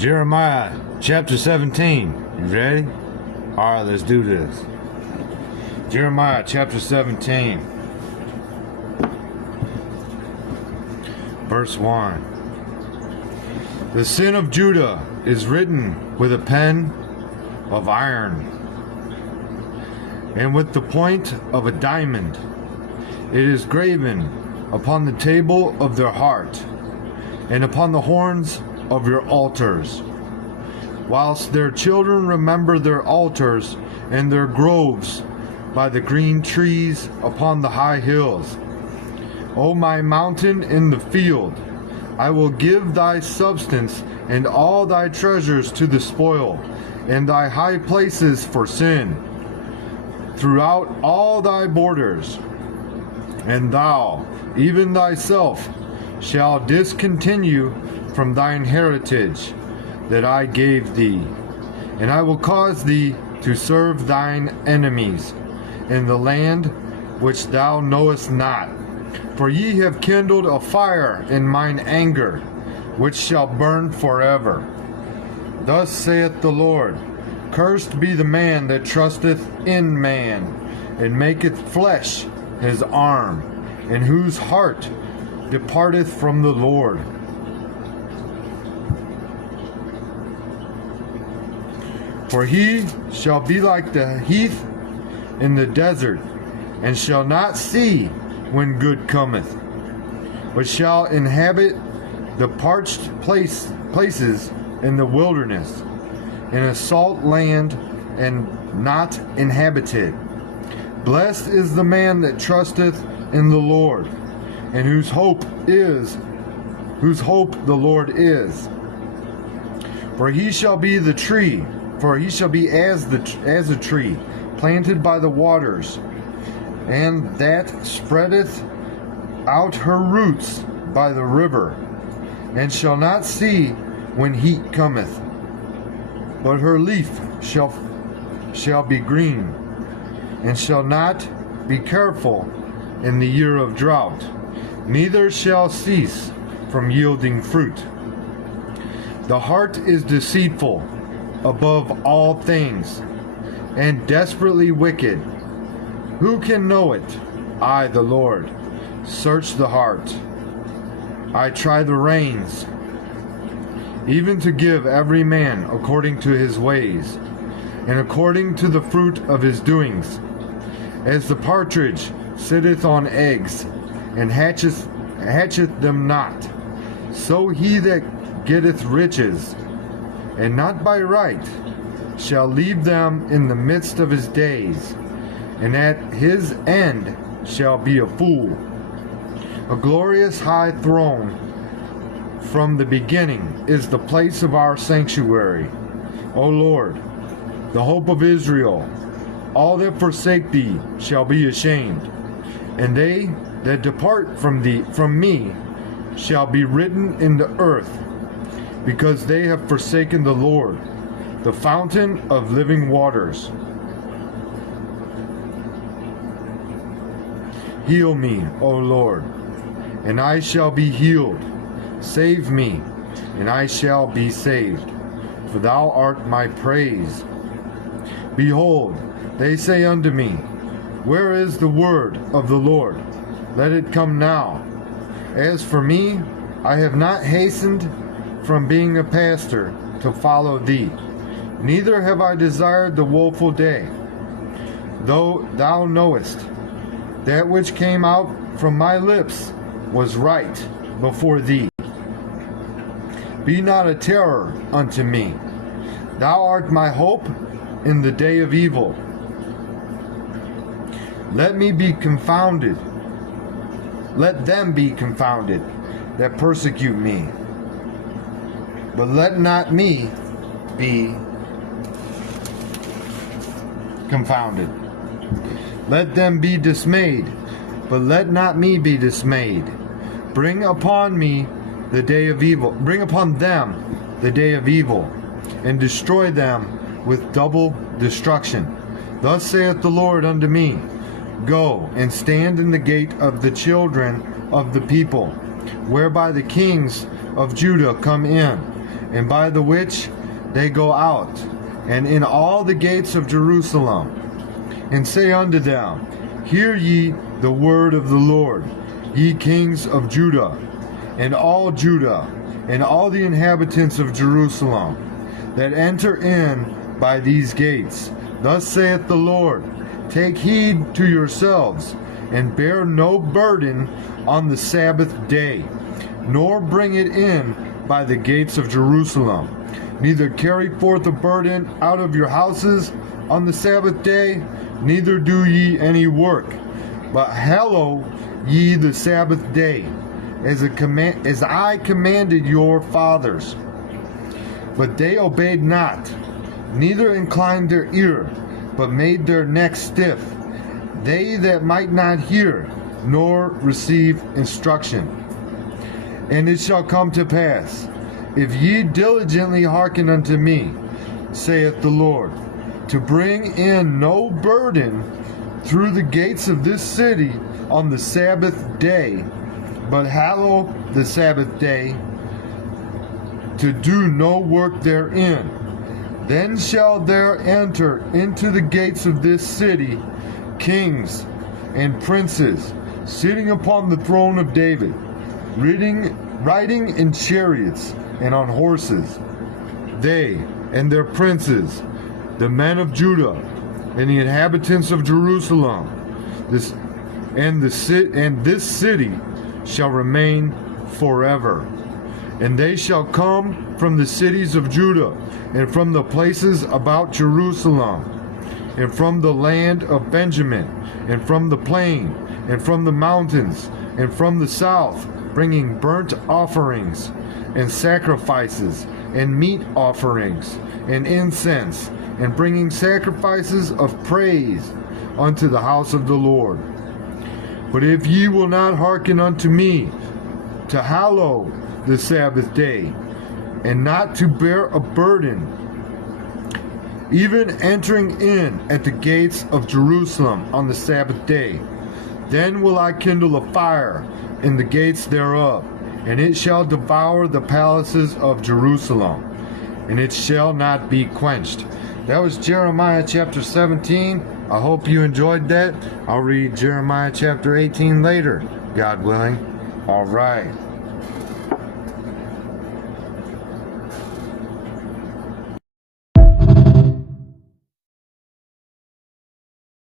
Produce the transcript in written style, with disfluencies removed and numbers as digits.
Jeremiah chapter 17. You ready? Alright, let's do this. Jeremiah chapter 17. Verse 1. The sin of Judah is written with a pen of iron, and with the point of a diamond. It is graven upon the table of their heart, and upon the horns of your altars. Whilst their children remember their altars and their groves by the green trees upon the high hills. O my mountain in the field, I will give thy substance and all thy treasures to the spoil, and thy high places for sin, throughout all thy borders. And thou, even thyself, shall discontinue from thine heritage that I gave thee, and I will cause thee to serve thine enemies in the land which thou knowest not. For ye have kindled a fire in mine anger, which shall burn forever. Thus saith the Lord, Cursed be the man that trusteth in man, and maketh flesh his arm, and whose heart departeth from the Lord. For he shall be like the heath in the desert, and shall not see when good cometh, but shall inhabit the parched places in the wilderness, in a salt land and not inhabited. Blessed is the man that trusteth in the Lord, and whose hope the Lord is. For he shall be the tree, for he shall be as a tree planted by the waters, and that spreadeth out her roots by the river, and shall not see when heat cometh, but her leaf shall be green, and shall not be careful in the year of drought, neither shall cease from yielding fruit. The heart is deceitful above all things, and desperately wicked. Who can know it? I, the Lord, search the heart. I try the reins, even to give every man according to his ways, and according to the fruit of his doings. As the partridge sitteth on eggs, and hatcheth them not, so he that getteth riches, and not by right, shall leave them in the midst of his days, and at his end shall be a fool. A glorious high throne from the beginning is the place of our sanctuary. O Lord, the hope of Israel, all that forsake thee shall be ashamed, and they that depart from me shall be written in the earth, because they have forsaken the Lord, the fountain of living waters. Heal me, O Lord, and I shall be healed. Save me, and I shall be saved, for thou art my praise. Behold, they say unto me, Where is the word of the Lord? Let it come now. As for me, I have not hastened from being a pastor to follow thee, neither have I desired the woeful day. Though thou knowest, that which came out from my lips was right before thee. Be not a terror unto me. Thou art my hope in the day of evil. Let me be confounded. Let them be confounded that persecute me. But let not me be confounded. Let them be dismayed, but let not me be dismayed. Bring upon me the day of evil. Bring upon them the day of evil, and destroy them with double destruction. Thus saith the Lord unto me, Go and stand in the gate of the children of the people, whereby the kings of Judah come in, and by the which they go out, and in all the gates of Jerusalem, and say unto them, Hear ye the word of the Lord, ye kings of Judah, and all the inhabitants of Jerusalem, that enter in by these gates. Thus saith the Lord, Take heed to yourselves, and bear no burden on the Sabbath day, nor bring it in by the gates of Jerusalem. Neither carry forth a burden out of your houses on the Sabbath day, neither do ye any work, but hallow ye the Sabbath day, as I commanded your fathers. But they obeyed not, neither inclined their ear, but made their necks stiff, they that might not hear, nor receive instruction. And it shall come to pass, if ye diligently hearken unto me, saith the Lord, to bring in no burden through the gates of this city on the Sabbath day, but hallow the Sabbath day, to do no work therein, then shall there enter into the gates of this city kings and princes, sitting upon the throne of David, riding in chariots and on horses, they and their princes, the men of Judah, and the inhabitants of Jerusalem. This city shall remain forever. And they shall come from the cities of Judah, and from the places about Jerusalem, and from the land of Benjamin, and from the plain, and from the mountains, and from the south, bringing burnt offerings, and sacrifices, and meat offerings, and incense, and bringing sacrifices of praise unto the house of the Lord. But if ye will not hearken unto me, to hallow the Sabbath day, and not to bear a burden, even entering in at the gates of Jerusalem on the Sabbath day, then will I kindle a fire in the gates thereof, and it shall devour the palaces of Jerusalem, and it shall not be quenched. That was Jeremiah chapter 17. I hope you enjoyed that. I'll read Jeremiah chapter 18 later, God willing. All right.